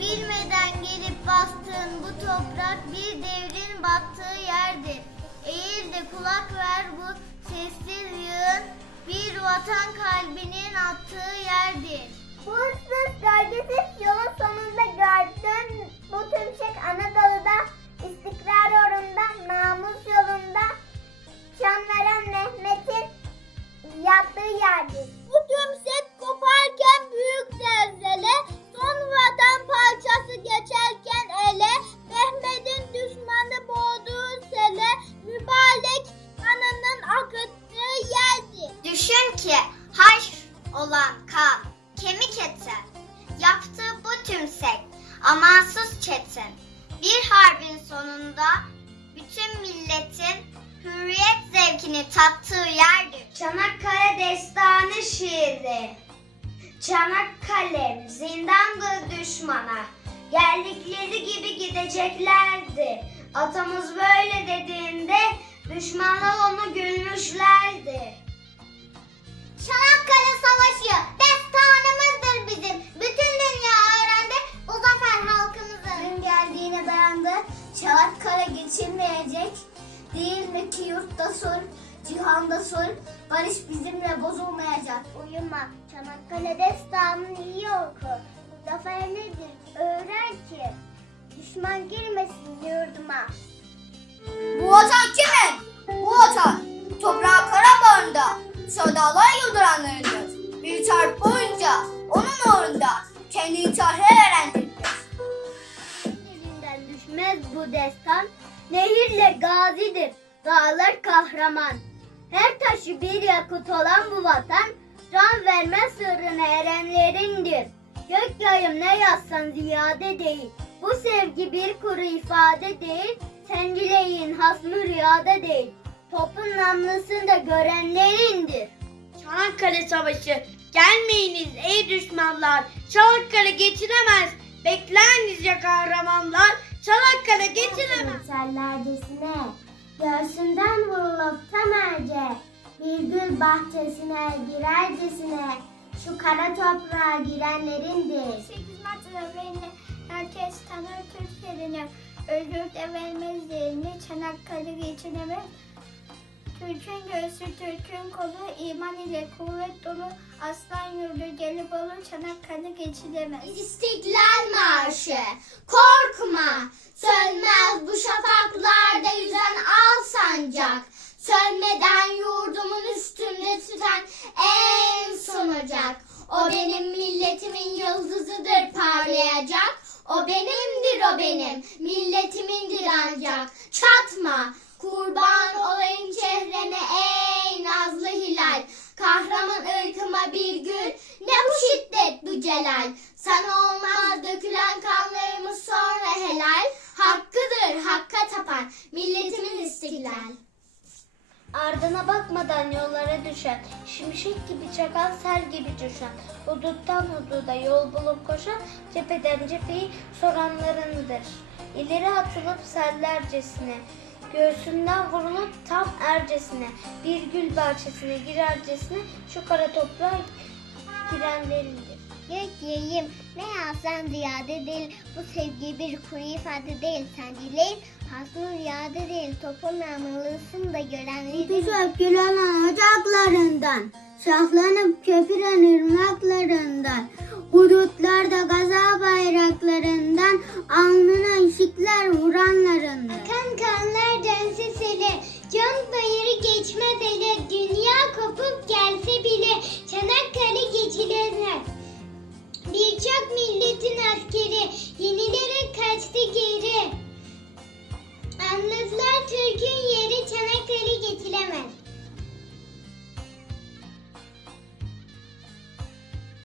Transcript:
Bilmeden gelip bastığın bu toprak bir devrin battığı yerdir. Eğil de kulak ver bu sessiz yığın bir vatan kalbinin attığı amansız çetin. Bir harbin sonunda bütün milletin hürriyet zevkini tattığı yerdir. Çanakkale destanı şiiri. Çanakkale zindandı düşmana. Geldikleri gibi gideceklerdi. Atamız böyle dediğinde düşmanlar onu gülmüşlerdi. Çanakkale Savaşı Değil mi ki yurtta sul, cihanda sul, barış bizimle bozulmayacak. Uyuma, Çanakkale destanını iyi oku. Zafer nedir? Öğren ki. Düşman girmesin yurduma. Bu vatan kimin? Gazidir, dağlar kahraman. Her taşı bir yakıt olan bu vatan, can verme sırrına erenlerindir. Gök yayım ne yazsan ziyade değil. Bu sevgi bir kuru ifade değil. Sen dileğin hasmı rüyada değil. Topun namlusunda görenlerindir. Çanakkale Savaşı. Gelmeyiniz ey düşmanlar. Çanakkale geçilemez. Bekler nice kahramanlar. Çanakkale geçilemez. Serlercesine, göğsünden vurulup tam erce, bir gül bahçesine girercesine, şu kara toprağa girenlerindir. 8 Mart zaferini herkes tanır Türkiye'ni. Ölür de vermez yerini Çanakkale geçinemez. Türk'ün göğsü, Türk'ün kolu, iman ile kuvvet dolu. Aslan yurdu Gelibolu, Çanakkale geçilemez. İstiklal Marşı, korkma, sönmez bu şafaklarda yüzen al sancak. Sönmeden yurdumun üstünde tüten en son ocak. O benim milletimin yıldızıdır parlayacak. O benimdir o benim, milletimindir ancak. Çatma, kurban olayım çehrene ey nazlı hilal. Kahraman ırkıma tapan milletimin istiklal. Ardına bakmadan yollara düşen, şimşek gibi çakan sel gibi coşan, huduttan hududa yol bulup koşan, cepheden cepheyi soranlarındır. İleri atılıp sellercesine, göğsünden vurulup tam ercesine, bir gül bahçesine girercesine, şu kara toprağa girenlerindir. Gök yayım ne yazsan ziyade değil Bu sevgi bir kuru ifade değil Sen dileğin hasmı rüyada değil Topun namlısın da görenleri Güzel gülen ocaklarından, şahlanıp köpüren ırmaklarından, hudutlarda gaza bayraklarından, alnına ışıklar vuranlarından. Birçok milletin askeri. Yenilerek kaçtı geri. Anladılar Türk'ün yeri Çanakkale geçilemez